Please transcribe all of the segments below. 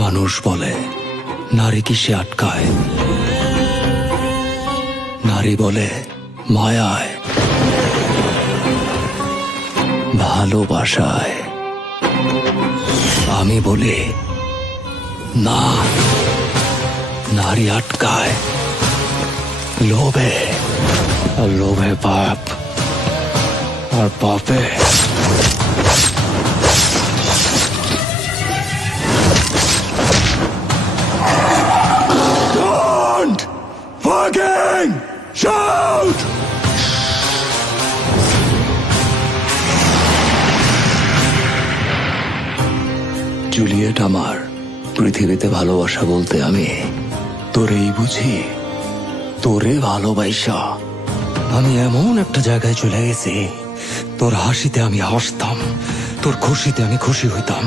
মানুষ বলে নারী কিসে আটকায়, নারী বলে মায়ায়, ভালোবাসায়। আমি বলি না, নারী আটকায় লোভে, আর লোভে পাপ, আর পাপে Don't fucking shout! জুলিয়েট আমার, পৃথিবীতে ভালোবাসা বলতে আমি তোরেই বুঝি। তোরে ভালোবাসা আমি এমন একটা জায়গায় চলে গেছি, তোর হাসিতে আমি হাসতাম, তোর খুশিতে আমি খুশি হইতাম,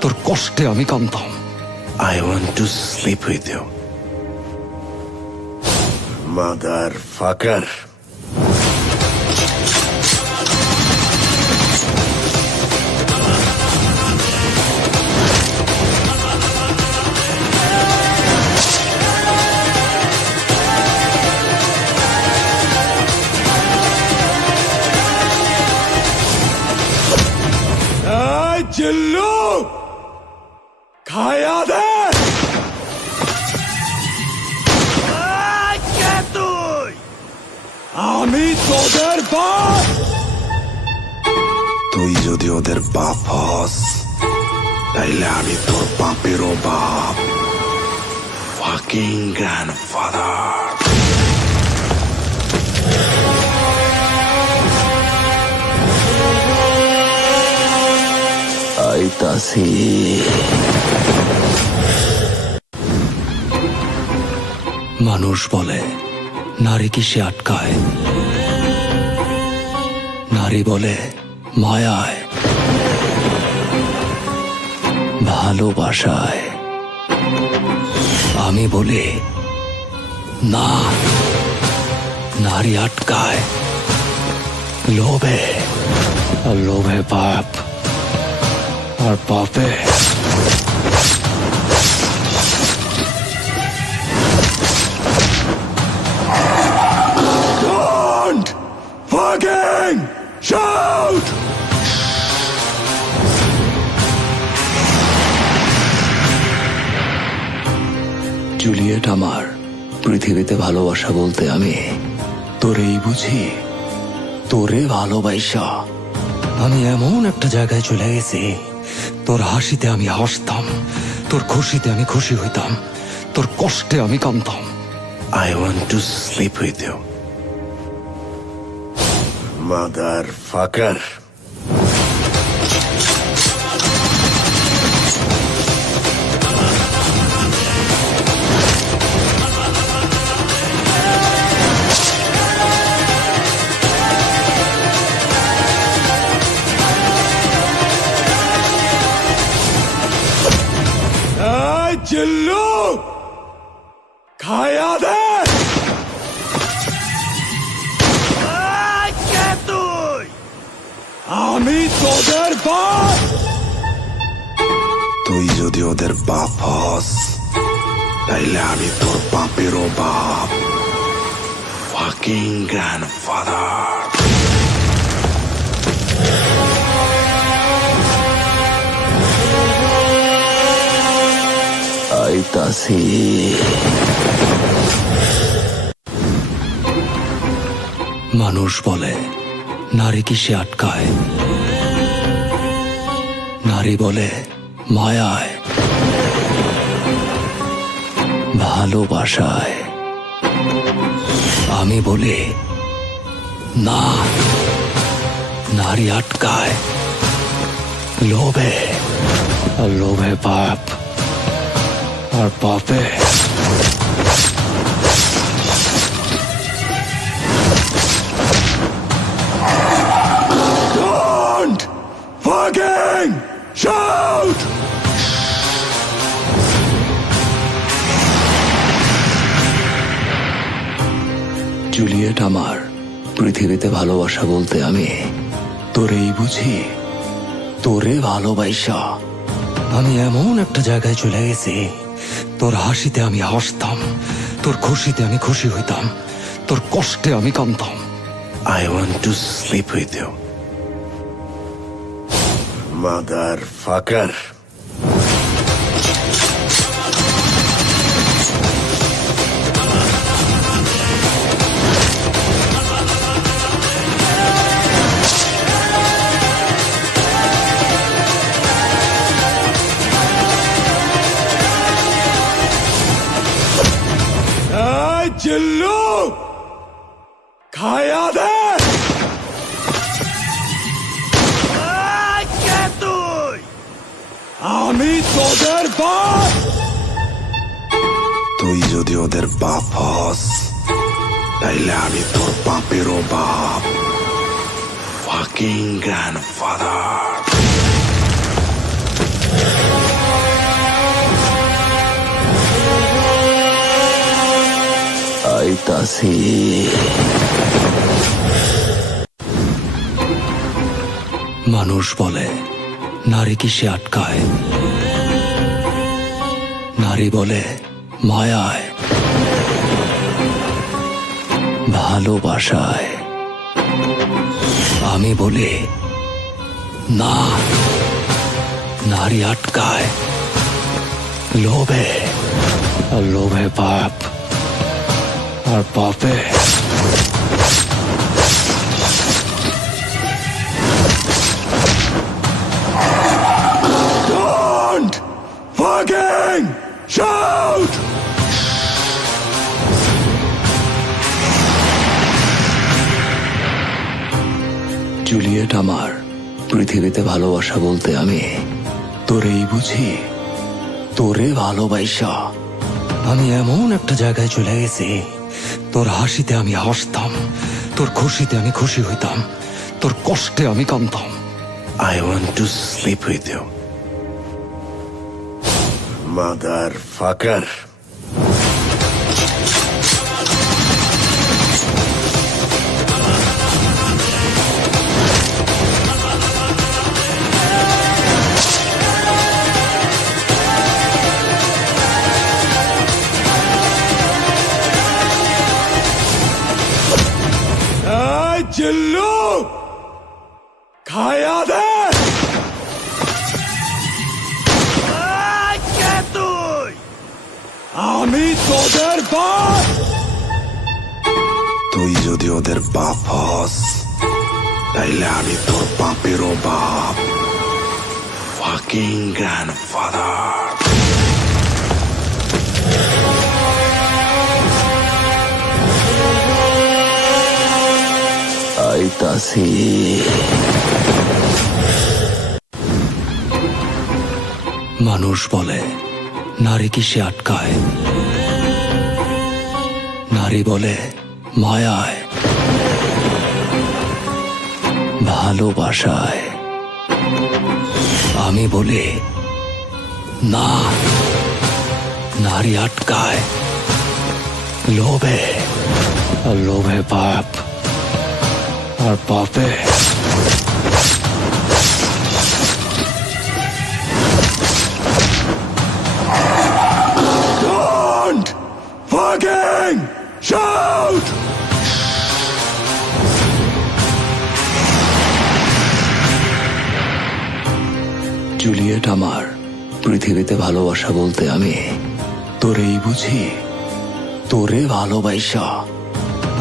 তোর কষ্টে আমি কাঁদতাম। I want to sleep with you. Motherfucker. এই জিল্লু, খায়া দে। আমি তোদের বাপ। তুই যদি ওদের বাপ হস, তাইলে আমি তোর বাপেরও বাপ। Fucking grandfather. আইতাছি। মানুষ বলে নারী কিসে আটকায়, নারী বলে মায়ায়, ভালোবাসায়। আমি বলি না, নারী আটকায় লোভে, আর লোভে পাপ, আর পাপে Don't fucking shout! জুলিয়েট আমার, পৃথিবীতে ভালোবাসা বলতে আমি তোরেই বুঝি। তোরে ভালোবাসা আমি এমন একটা জায়গায় চলে গেছি, তোর হাসিতে আমি হাসতাম, তোর খুশিতে আমি খুশি হইতাম, তোর কষ্টে আমি কাঁদতাম। I want to sleep with you. Motherfucker. এই জিল্লু, খায়া দে। আমি তোদের বাপ। তুই যদি ওদের বাপ হস, তাইলে আমি তোর বাপেরও বাপ। Fucking grandfather. আইতাছি। মানুষ বলে নারী কিসে আটকায়, নারী বলে মায়ায়, ভালোবাসায়। আমি বলি না, নারী আটকায় লোভে, আর লোভে পাপ, আর পাপে Don't fucking shout! জুলিয়েট আমার, পৃথিবীতে ভালোবাসা বলতে আমি তোরেই বুঝি। তোরে ভালোবাসা আমি এমন একটা জায়গায় চলে গেছি, তোর হাসিতে আমি হাসতাম, তোর খুশিতে আমি খুশি হইতাম, তোর কষ্টে আমি কাঁদতাম। I want to sleep with you. Motherfucker. চিল্লু খায়া দে। কে তুই? আমি তোদের বাপ। তুই যদি ওদের বাপ হস, তাইলে আমি তোর বাপেরও বাপ। Fucking grandfather. আইতাছি। মানুষ বলে নারী কিসে আটকায়, নারী বলে মায়ায়, ভালোবাসায়। আমি বলি না, নারী আটকায় লোভে, আর লোভে পাপ, আর পাপে Don't fucking shout! জুলিয়েট আমার, পৃথিবীতে ভালোবাসা বলতে আমি তোরেই বুঝি। তোরে ভালোবাসা আমি এমন একটা জায়গায় চলে গেছি, তোর হাসিতে আমি হাসতাম, তোর খুশিতে আমি খুশি হইতাম, তোর কষ্টে আমি কাঁদতাম। I want to sleep with you. Motherfucker. চিল্লু খায়া দে। কে তুই? আমি তোদের বাপ। তুই যদি ওদের বাপ হস, তাইলে আমি তোর বাপেরও বাপ। Fucking grandfather. আইতাছি। মানুষ বলে নারী কিসে আটকায়, নারী বলে মায়ায়, ভালোবাসায়। আমি বলি না, নারী আটকায় লোভে, আর লোভে পাপ, আর পাপে Don't fucking shout! জুলিয়েট আমার, পৃথিবীতে ভালোবাসা বলতে আমি তোরেই বুঝি। তোরে ভালোবাসা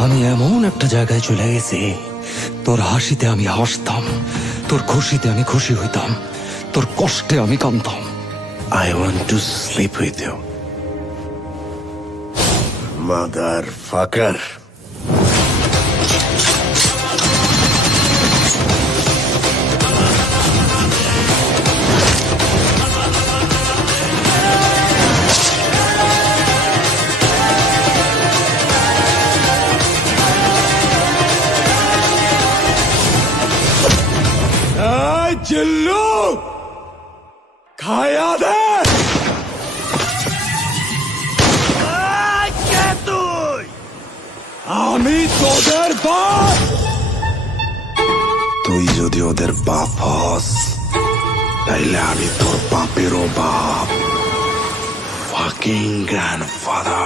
আমি এমন একটা জায়গায় চলে গেছি, তোর হাসিতে আমি হাসতাম, তোর খুশিতে আমি খুশি হইতাম, তোর কষ্টে আমি কাঁদতাম। I want to sleep with you. Motherfucker. চিল্লু খায়া দে। কে তুই? আমি তোদের বাপ। তুই যদি ওদের বাপ হস, তাইলে আমি তোর বাপেরও fucking grandfather.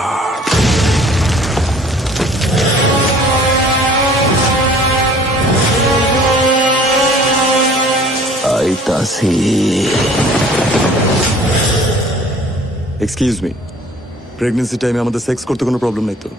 আইতাছি। এক্সকিউজ মি, প্রেগনেন্সি টাইমে আমাদের সেক্স করতে কোনো প্রবলেম নাই তো?